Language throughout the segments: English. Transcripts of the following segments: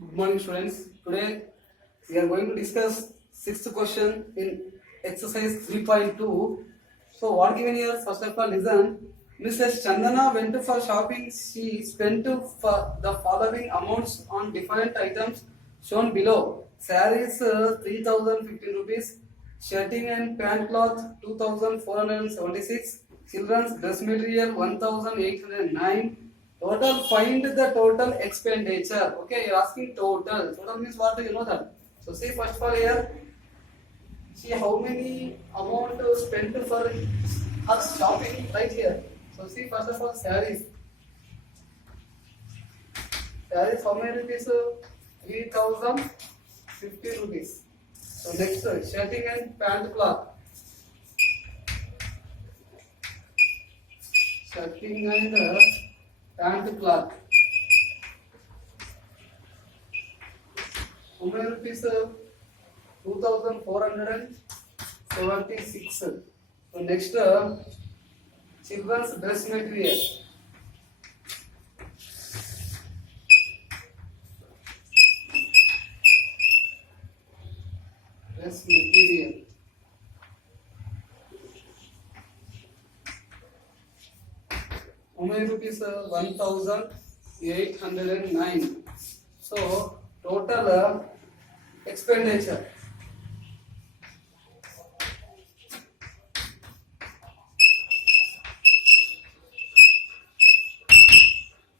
Good morning, students. Today we are going to discuss sixth question in exercise 3.2. So, what given here? First of all, listen. Mrs. Chandana went for shopping. She spent for the following amounts on different items shown below. Sarees 3015 rupees. Shirting and pant cloth 2476. Children's dress material 1809. Total, find the total expenditure. Okay, you're asking total. Total means what? Do you know that? So see first of all here, see how many amount spent for her shopping right here. So see first of all sarees. Sarees how many rupees? 3050 rupees. So next shirting and pant cloth. Shirting and pant cloth. How many rupees? 2476. So next children's dress material. Dress material. How many rupees? 1809. So total expenditure.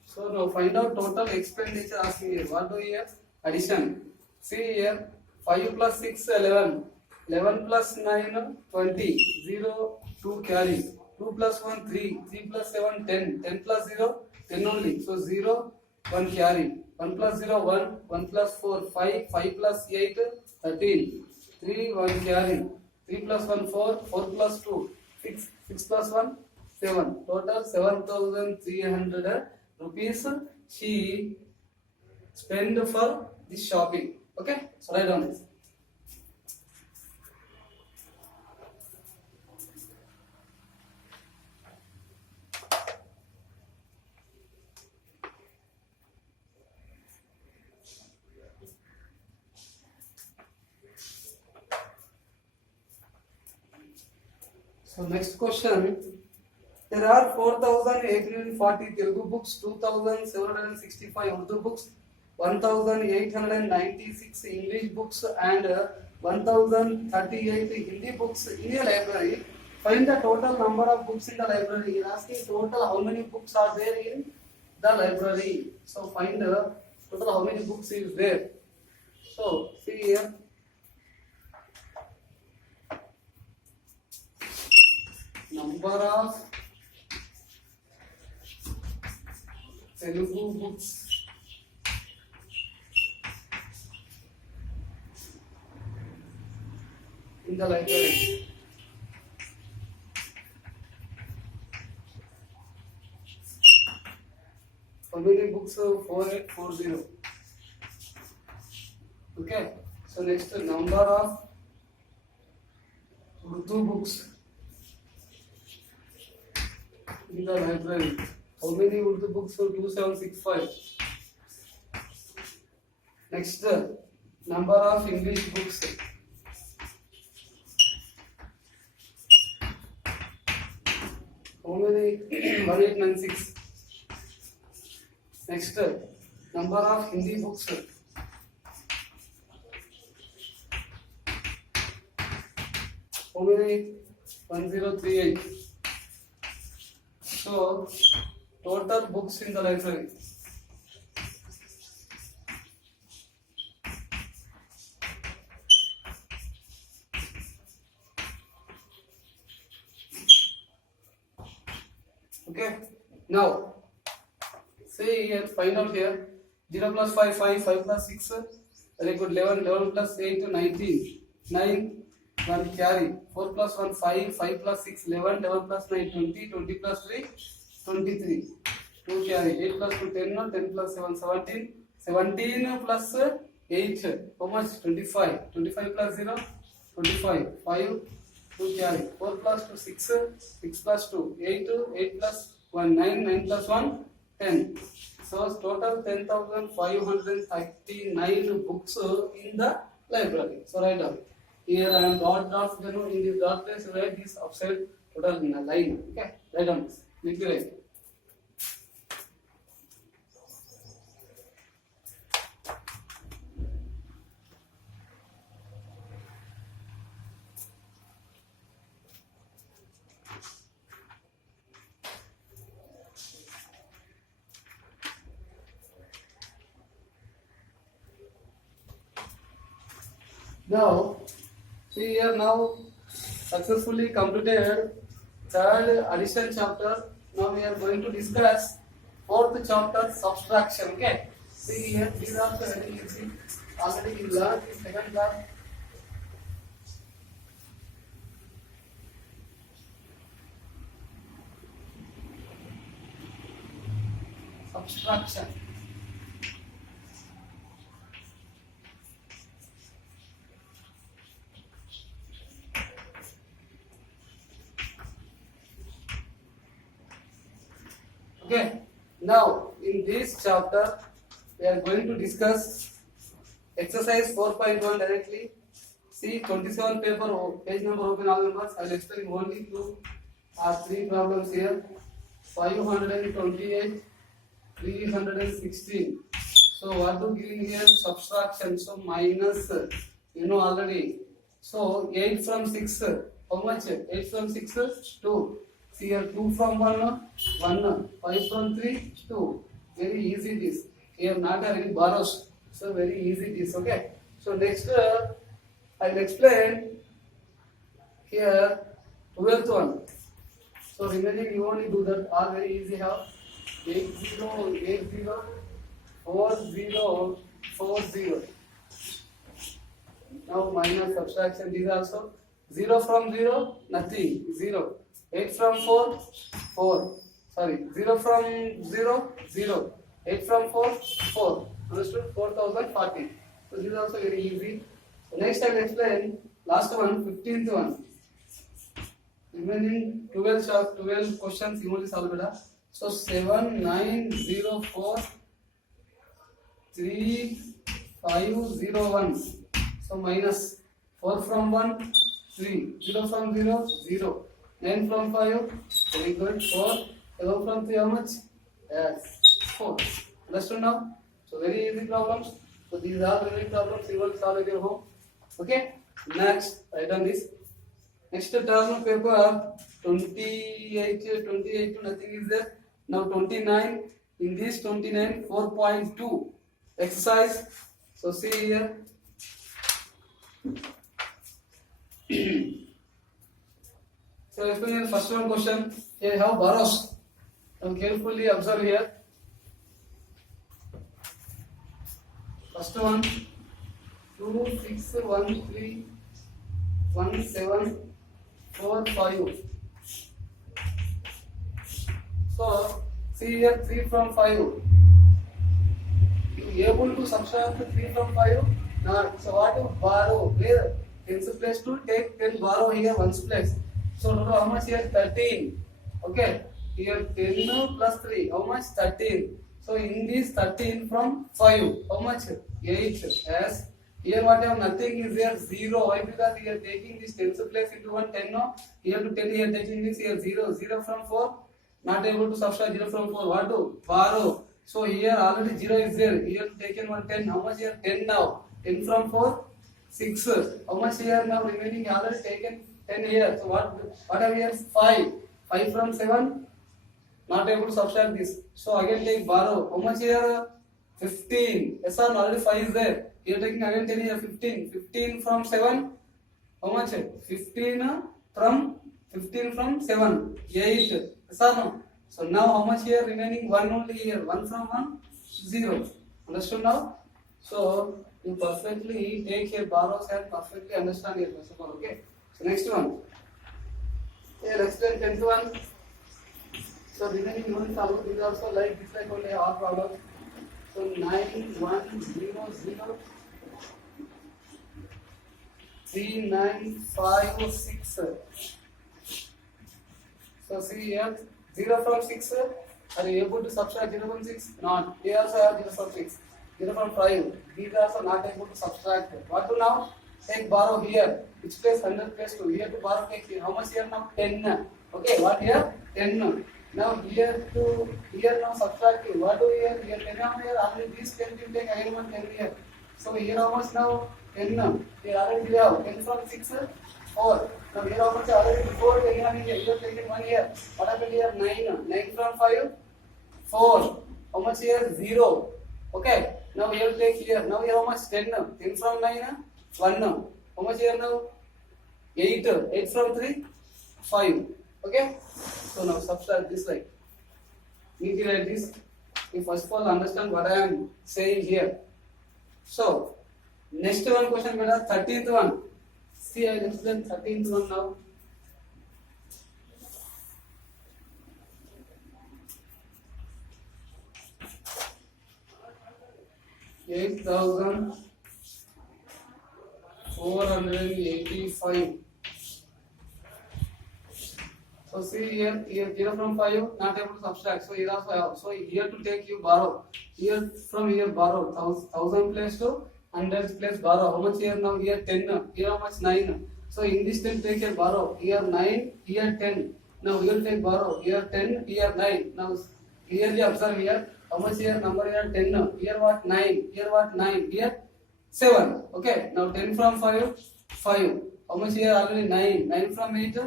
So now find out total expenditure asking here. What do we have? Addition. See here 5 plus 6 11. 11 plus 9 20. 0 2 carry. 2 plus 1 3. 3 plus 7 10. 10 plus 0 10 only. So 0 1 carry. 1 plus 0 1. 1 plus 4 5. 5 plus 8 13. 3 1 carry. 3 plus 1 4. 4 plus 2 6. 6 plus 1 7. Total 7300 rupees she spend for this shopping. Okay, so write down this. So next question. There are 4840 Telugu books, 2765 Urdu books, 1896 English books and 1038 Hindi books in your library. Find the total number of books in the library. He is asking total how many books are there in the library. So find the total how many books is there. So see here. Number of Telugu books in the library. How many books? 4840. Okay. So next number of Urdu books in the library. How many Urdu books? 2765. Next number of English books. How many? 1896. Next number of Hindi books. How many? 1038. So total books in the library. Okay. Now see here, find out here. 0 plus 5 5. 5 plus 6 very good. 11. 11 plus 8 19. 9 1 carry. 4 plus 1 5. 5 plus 6 11. 11 plus 9 20. 20 plus 3 23. 2 carry. 8 plus 2 10. 10 plus 7 17. 17 plus 8 how much? 25. 25 plus 0 25. 5 2 carry. 4 plus 2 6. 6 plus 2 8. 8 plus 1 9. 9 plus 1 10. So total 10,539 books in the library. So write down. Here I am dot, in this dot place write this upside total in a line. Okay, write down this. Quickly write. Now, see here now successfully completed third addition chapter. Now we are going to discuss fourth chapter subtraction. Okay. See here these are very easy. Already you learned in second class. Subtraction. Okay, now in this chapter we are going to discuss exercise 4.1 directly. See 27 paper, page number open all numbers. I will explain only 2 or 3 problems here. 528, 316. So what to giving here? Subtraction. So minus, you know already. So 8 from 6, how much? 8 from 6, 2. See here 2 from 1, 1, 5 from 3, 2. Very easy this. Here not any borrows. So very easy this. Okay. So next I will explain here 12th one. So remaining you only do that. All very easy. Have 80, 80, 40, 40. Now minus subtraction. These also 0 from 0, nothing. 0. 8 from 4, 4. Sorry, 0 from 0, 0. 8 from 4, 4. Understood? 4040. So this is also very easy. So next I will explain last one, 15th one. Remaining 12 questions you only solve it. So 7, 9, 0, 4, 3, 5, 0, 1. So minus 4 from 1, 3. 0 from 0, 0. 9 from 5, very good, 4. 11 from 3, how much? Yes, 4. Understood now? So very easy problems. So these are very problems you will solve at your home. Okay? Next, write down this. Next term paper, 28, nothing is there. Now 29, in this 29, 4.2. Exercise. So see here. So explain the first one question. Here I have borrows. Now carefully observe here. First one 2, 6, 1, 3, 1, 7, 4, 5. So see here 3 from 5. You able to subtract 3 from 5? Not. So what to borrow? Where? Tens place to take 10 borrow here ones place. So total how much here? 13. Okay. Here 10 plus 3. How much? 13. So in this 13 from 5. How much? 8. Yes. Here what I have nothing is here 0. Why? Because here taking this tens place into 1 10 no. Here to 10 here taking this here 0. 0 from 4. Not able to subtract 0 from 4. What do? Borrow. So here already 0 is there. Here taken 1 10. How much here? 10 now. 10 from 4. 6. How much here now remaining? Already taken 10 here. So what are here? 5. 5 from 7. Not able to subtract this. So again take borrow. How much here? 15. Yes or no? Already 5 is there. Here taking again 10 here. 15. 15 from 7. How much? 15 from 7. 8. Yes or no? So now how much here remaining? 1 only here. 1 from 1. 0. Understood now? So you perfectly take here borrows and perfectly understand here first of all. Okay. So next one. Here explain 10th one. So remaining one solve is also like this like only all problems. So 9 1 0 0 3 9 5 6. So see here 0 from 6 Are you able to subtract 0 from 6? Not. They also have 0 from 6. 0 from 5. These are also not able to subtract. What do now? Take borrow here. Which place? 100 place 2. Here to borrow take here. How much here now? 10. Okay, what here? 10. Now here to here now subtract. What do here? Here 10 here. Already these 10 will take again 1 10 here. So here how much now? 10. Here already we have 10 from 6. 4. Now here how much already before taken here. Here taken 1 here. What happened here? 9. 9 from 5. 4. How much here? 0. Okay. Now we will take here. Now here how much? 10. 10 from 9. 1. How much here now? 8. 8 from 3. 5. Okay. So now subtract this like. Need to write this. You first of all understand what I am saying here. So next one question beta 13th one. See, I will explain 13th one now. $8,485. So see here 0 from 5 not able to subtract. So here also have. So here to take you borrow. Here from here borrow 1000 place to 100 place borrow. How much here now? Here 10. Here how much? 9. So in this 10 take here borrow. Here 9. Here 10. Now we will take borrow. Here 10. Here 9. Now clearly observe here. How much here? Number here 10. Here what? 9. Here what? 9. Here 7. Okay. Now 10 from 5. 5. How much here? Already 9. 9 from 8.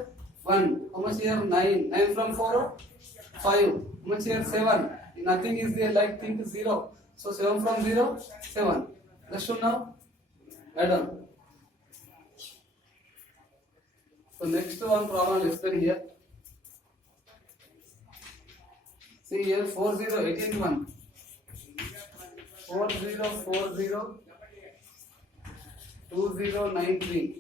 1. How much here? 9. 9 from 4. 5. How much here? 7. Nothing is there like think 0. So 7 from 0. 7. Let's show now. Add on. So next one problem is here. See here 40 18 1. 4040 2093.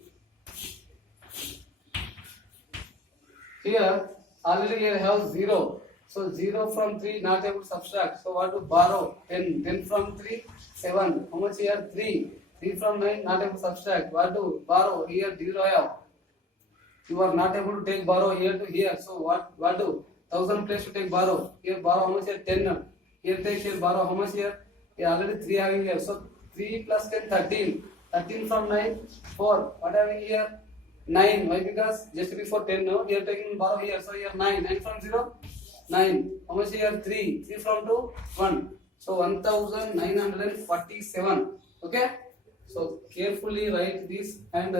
Here already here have 0. So 0 from 3 not able to subtract. So what to borrow? 10. 10 from 3 7. How much here? 3. 3 from 9 not able to subtract. What to borrow? Here 0 have. You are not able to take borrow here to here. So what do? 1000 place to take borrow. Here borrow how much here? 10. Here take here borrow how much here? Here already 3 having here. So 3 plus 10 13. 13 from 9 4. What having here? 9. Why? Because just before 10 no. Here taking borrow here. So here 9. 9 from 0. 9. How much here? 3. 3 from 2. 1. So 1947. Okay. So carefully write this and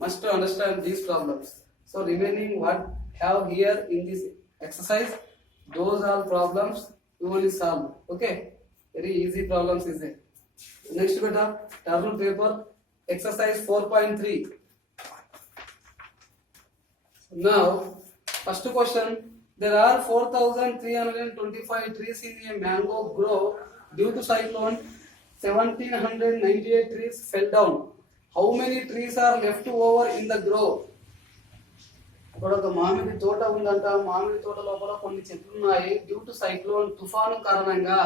must understand these problems. So remaining what have here in this exercise, those are problems you only solve. Okay. Very easy problems is it. Next beta term paper exercise 4.3. Now first question. There are 4,325 trees in a mango grove. Due to cyclone, 1,798 trees fell down. How many trees are left over in the grove? ఇక్కడ ఒక మామిడి తోట ఉందంట. మామిడి తోట లోపల కొన్ని చెట్లు ఉన్నాయి. డ్యూ టు సైక్లోన్ తుఫాను కారణంగా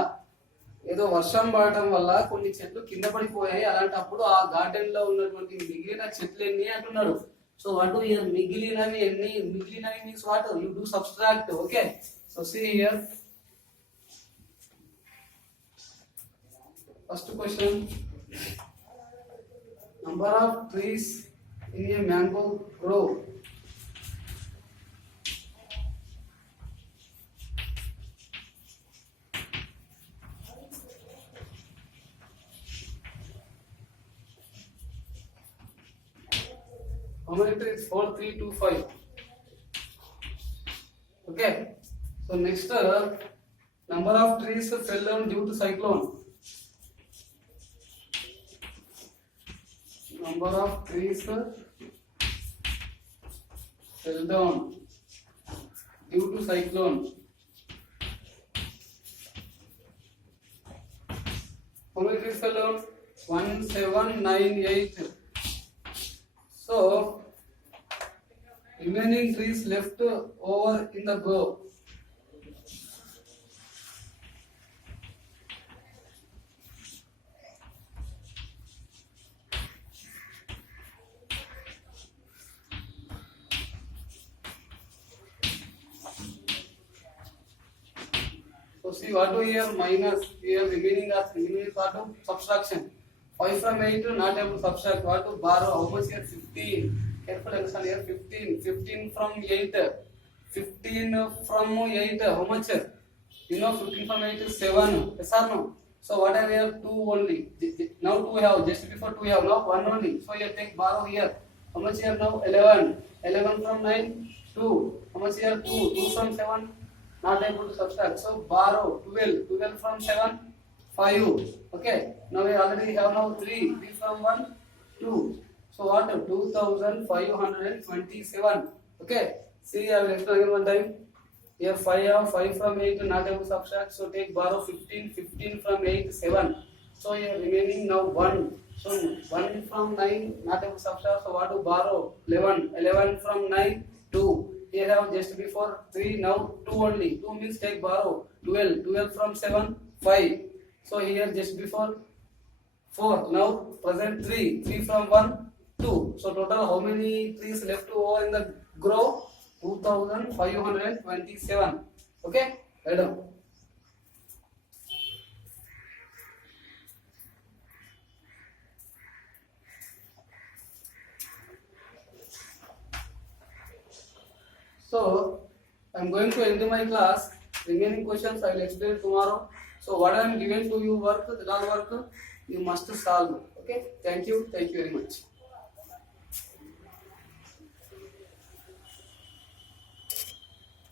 ఏదో వర్షం పడటం వల్ల కొన్ని చెట్లు కింద పడిపోయాయి. అలాంటప్పుడు ఆ గార్డెన్ లో ఉన్నటువంటి మిగిలిన చెట్లు ఎన్ని అంటున్నాడు. So what do here మిగిలినవి ఎన్ని? మిగిలినవి means what? You do subtract. Okay. So see here. First question. Number of trees in a mango grove. How many trees? 4, 3, 2, 5. Okay. So next number of trees fell down due to cyclone. Number of trees fell down due to cyclone. How many trees fell down? 1798. So remaining trees left over in the grove. see what do here minus here remaining is what to subtraction. 5 from 8 not able to subtract. What to borrow? How much here? 15. Careful understand here 15. 15 from 8. 15 from 8. How much? You know 15 from 8 is 7. Yes or no? So what are here? 2 only. Now 2 have. Just before 2 have. Now 1 only. So you take borrow here. How much here now? 11. 11 from 9. 2. How much here? 2. 2 from 7. Not able to subtract. So borrow 12. 12 from 7. 5. Okay. Now we already have now 3. 3 from 1. 2. So what? 2527. Okay. See, I will explain again one time. Here 5 from 8 not able to subtract. So take borrow 15. 15 from 8 7. So here remaining now 1. So 1 from 9 not able to subtract. So what to borrow? 11. 11 from 9 2. Here have just before 3 now 2 only. 2 means take borrow 12. 12 from 7 5. So here just before 4 now present 3. 3 from 1 2. So total how many 3s left over in the grove? 2527. Okay, write down. So I am going to end my class. Remaining questions I will explain tomorrow. So what I am given to you work, that all work you must solve. Okay, thank you very much.